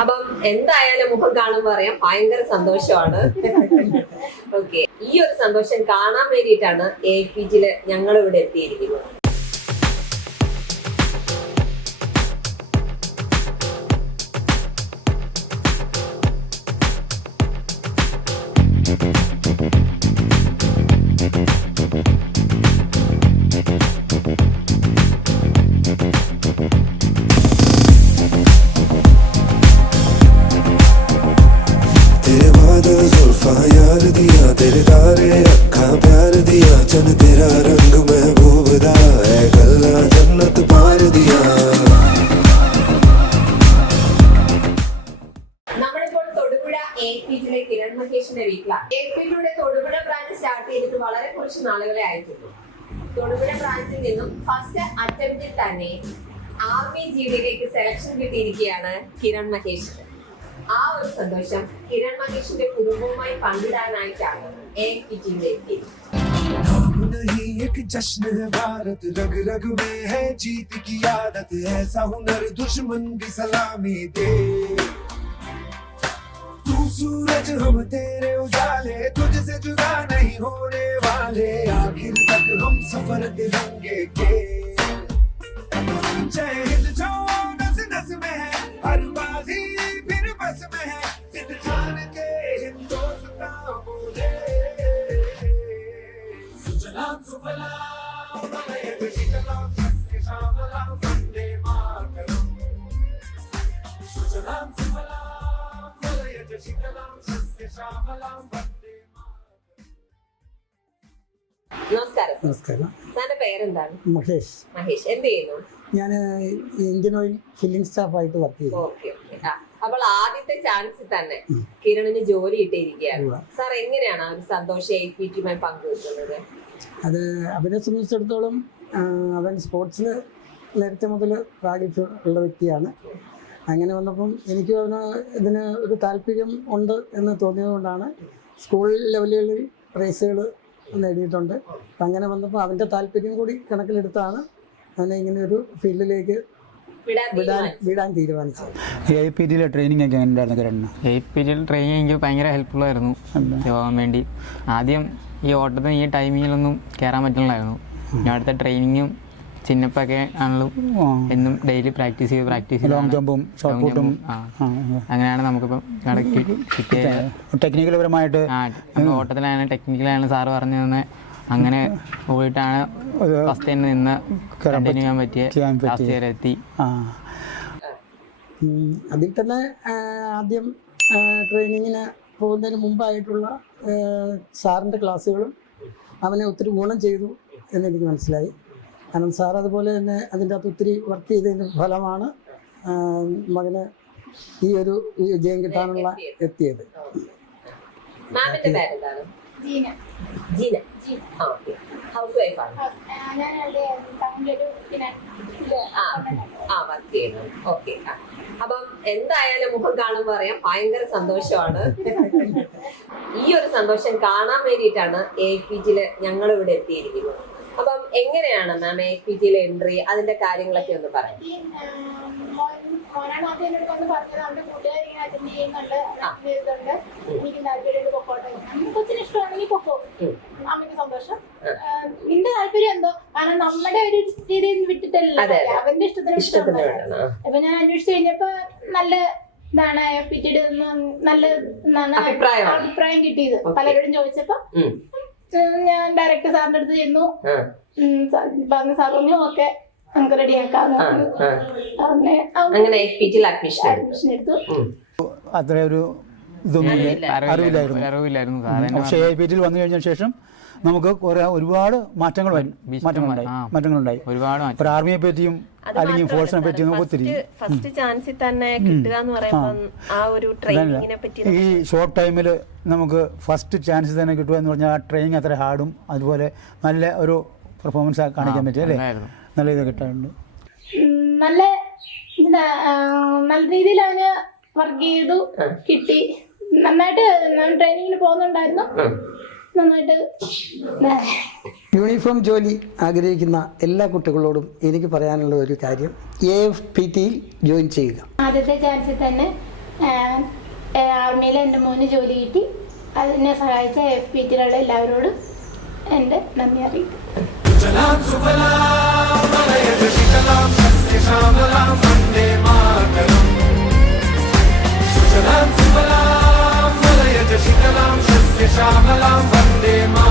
അപ്പം എന്തായാലും മുഖം കാണുമ്പോൾ അറിയാം ഭയങ്കര സന്തോഷമാണ്. ഓക്കെ, ഈ ഒരു സന്തോഷം കാണാൻ വേണ്ടിയിട്ടാണ് APGയില് ഞങ്ങൾ ഇവിടെ എത്തിയിരിക്കുന്നത്. यार दिया तेरे तारे अखा प्यार दिया चन तेरा रंग महबूब दा है गल्ला जन्नत पार दिया. നമ്മളിപ്പോൾ തൊടുപുഴ APGയിലെ കിരൺ മഹേഷിന്റെ വീട്ടിലാണ്. APGയുടെ തൊടുപുഴ ബ്രാഞ്ച് സ്റ്റാർട്ട് ചെയ്തിട്ട് വളരെ കുറച്ച് നാളുകളെ ആയിട്ടുള്ളൂ. തൊടുപുഴ ബ്രാഞ്ചിൽ നിന്നും ഫസ്റ്റ് അറ്റംപ്റ്റിൽ തന്നെ RBGയിലേക്ക് സെലക്ഷൻ കിട്ടിയിരിക്കുകയാണ് കിരൺ മഹേഷിന്. ആ ഒരു സന്തോഷം കിരൺ മഹേഷിന്റെ കുടുംബവുമായി പങ്കിടാനായിട്ടാണ് APGയിലെ എത്തിയത്. नहीं एक जश्न है भारत रग रग में है जीत की आदत ऐसा हुनर दुश्मन भी सलामी दे. तू सूरज हम तेरे उजाले तुझसे जुदा नहीं होने वाले आखिर तक हम सफर दिलेंगे के. जय हिंद जो नस नस में है हर बाजी फिर बस में है सिद्ध जान के हिंदुस्तान बोले. सुजलाम सुफलाम मलयज शीतलाम सस्य श्यामलाम वंदे मातरम. सुजलाम सुफलाम मलयज शीतलाम सस्य श्यामलाം वंदे मातरം. നമസ്കാരം. നമസ്കാരം. സാറിന്റെ പേരെന്താണ്? മഹേഷ്. മഹേഷ് എന്ത് ചെയ്യുന്നു? ഞാൻ ഇന്ത്യൻ ഓയിൽ ഫില്ലിംഗ് സ്റ്റാഫായിട്ട് വർക്ക് ചെയ്യുന്നു. Okay okay. അപ്പോൾ ആദ്യത്തെ ചാൻസിൽ തന്നെ കിരണിന് ജോലി കിട്ടിയിരിക്കുകയാണ്. സാർ എങ്ങനെയാണ് ആ ഒരു സന്തോഷം APGയുമായി പങ്കുവെക്കുന്നത്? അത് അവനെ സംബന്ധിച്ചിടത്തോളം അവൻ സ്പോർട്സിൽ നേരത്തെ മുതൽ പ്രാഗൽഭ്യം ഉള്ള വ്യക്തിയാണ്. അങ്ങനെ വന്നപ്പം എനിക്ക് അവന് ഇതിന് ഒരു താല്പര്യം ഉണ്ട് എന്ന് തോന്നിയതുകൊണ്ടാണ് സ്കൂൾ ലെവലുകളിൽ പ്രൈസുകൾ നേടിയിട്ടുണ്ട്. അപ്പം അങ്ങനെ വന്നപ്പോൾ അവൻ്റെ താല്പര്യം കൂടി കണക്കിലെടുത്താണ് അവനെ ഇങ്ങനെ ഒരു ഫീൽഡിലേക്ക് വിടാൻ തീരുമാനിച്ചത്. APGയിലെ ട്രെയിനിങ് ഒക്കെ എങ്ങനെ ഉണ്ടായിരുന്നു കിരണിന്? APGയിൽ ട്രെയിനിങ് എനിക്ക് ഭയങ്കര ഹെൽപ്ഫുള്ളായിരുന്നു പോകാൻ വേണ്ടി. ആദ്യം ഈ ഓട്ടത്തിന് ഈ ടൈമിങ്ങിലൊന്നും കയറാൻ പറ്റുന്നില്ലായിരുന്നു. പിന്നെ അടുത്ത ട്രെയിനിങ്ങും ചിന്നപ്പൊക്കെ ആണെങ്കിലും എന്നും ഡെയിലി പ്രാക്ടീസ് ചെയ്ത് ലോങ് ജമ്പും ഷോർട്ട് പുട്ടും അങ്ങനെയാണ് നമുക്കിപ്പം കിട്ടിയത്. ടെക്നിക്കൽപരമായിട്ട് ഓട്ടത്തിലാണ് ടെക്നിക്കലാണ് സാറ് പറഞ്ഞു തന്നെ. അങ്ങനെ പോയിട്ടാണ് ഫസ്റ്റ് തന്നെ നിന്ന് കണ്ടിന്യൂ ചെയ്യാൻ പറ്റിയ ലാസ്റ്റ് വരെ എത്തി. അതിൽ തന്നെ ആദ്യം ട്രെയിനിങ്ങിന് പോകുന്നതിന് മുമ്പായിട്ടുള്ള സാറിൻ്റെ ക്ലാസ്സുകളും അവനെ ഒത്തിരി ഗുണം ചെയ്തു എന്നെനിക്ക് മനസ്സിലായി. കാരണം സാർ അതുപോലെ തന്നെ അതിൻ്റെ അകത്ത് ഒത്തിരി വർക്ക് ചെയ്തതിൻ്റെ ഫലമാണ് മകന് ഈ ഒരു വിജയം കിട്ടാനുള്ള എത്തിയത്. അപ്പം എന്തായാലും മുഖം കാണുമ്പോൾ അറിയാം ഭയങ്കര സന്തോഷമാണ്. ഈ ഒരു സന്തോഷം കാണാൻ വേണ്ടിയിട്ടാണ് APGയില് ഞങ്ങൾ ഇവിടെ എത്തിയിരിക്കുന്നത്. അപ്പം എങ്ങനെയാണ് മാം APGയിലെ എൻട്രി, അതിന്റെ കാര്യങ്ങളൊക്കെ ഒന്ന് പറയാം. മോനാണ് ആദ്യം എന്നോട് വന്ന് പറഞ്ഞത് അവന്റെ കൂട്ടുകാർ ഇങ്ങനെ അറ്റൻഡ് ചെയ്യുന്നുണ്ട്, എനിക്ക് താല്പര്യം പൊക്കോട്ടെ, കൊച്ചിന് ഇഷ്ടമാണെങ്കിൽ പൊക്കോ, അമ്മയ്ക്ക് സന്തോഷം. നിന്റെ താല്പര്യം എന്തോ, കാരണം നമ്മുടെ ഒരു രീതിയിൽ വിട്ടിട്ടല്ല അവന്റെ ഇഷ്ടത്തിന്. അപ്പൊ ഞാൻ അന്വേഷിച്ചു കഴിഞ്ഞപ്പോ നല്ല ഇതാണ് APGയുടെ നല്ല അഭിപ്രായം കിട്ടിയത്. പലരോടും ചോദിച്ചപ്പോ ഞാൻ ഡയറക്ടർ സാറിന്റെ അടുത്ത് ചെന്നു. സാർ പറഞ്ഞു ഓക്കെ നമുക്ക് റെഡിയാക്കാം. അങ്ങനെ APGയിൽ അഡ്മിഷൻ എടുത്തു. അത്ര ഒരു ഇതൊന്നും അറിവില്ലായിരുന്നു. പക്ഷേ APGയിൽ വന്നു കഴിഞ്ഞ ശേഷം നമുക്ക് ഒരുപാട് മാറ്റങ്ങളുണ്ടായി. ഒരുപാട് ആർമിയെ പറ്റിയും അല്ലെങ്കിൽ ഫോഴ്സിനെ പറ്റിയും ഒത്തിരി ഫസ്റ്റ് ചാൻസിൽ തന്നെ കിട്ടുക എന്ന് പറയുമ്പോൾ ആ ഒരു ട്രെയിനിങ്ങിനെ പറ്റി ഈ ഷോർട്ട് ടൈമിൽ നമുക്ക് ഫസ്റ്റ് ചാൻസ് തന്നെ കിട്ടുക എന്ന് പറഞ്ഞാൽ ആ ട്രെയിനിങ് അത്ര ഹാർഡും അതുപോലെ നല്ല ഒരു പെർഫോമൻസ് കാണിക്കാൻ പറ്റും അല്ലേ? നല്ല ഇത് കിട്ടാറുണ്ട്. നല്ല രീതിയിൽ അവന് വർക്ക് ചെയ്തു, കിട്ടി. നന്നായിട്ട് ട്രെയിനിങ്ങിന് പോകുന്നുണ്ടായിരുന്നു. നന്നായിട്ട് യൂണിഫോം ജോലി ആഗ്രഹിക്കുന്ന എല്ലാ കുട്ടികളോടും എനിക്ക് പറയാനുള്ള ഒരു കാര്യം, AFPTയിൽ ജോയിൻ ചെയ്യുക. ആദ്യത്തെ ചാൻസിൽ തന്നെ ആർമിയിൽ എൻ്റെ മോന് ജോലി കിട്ടി. അതിനെ സഹായിച്ച FPTയിലുള്ള എല്ലാവരോടും എൻ്റെ നന്ദി അറിയിക്കും. सुजलां सुफलां मलयज शीतलां सस्य श्यामलां वन्दे मातरम् सुजलां सुफलां मलयज शीतलां सस्य श्यामलां वन्दे मातरम्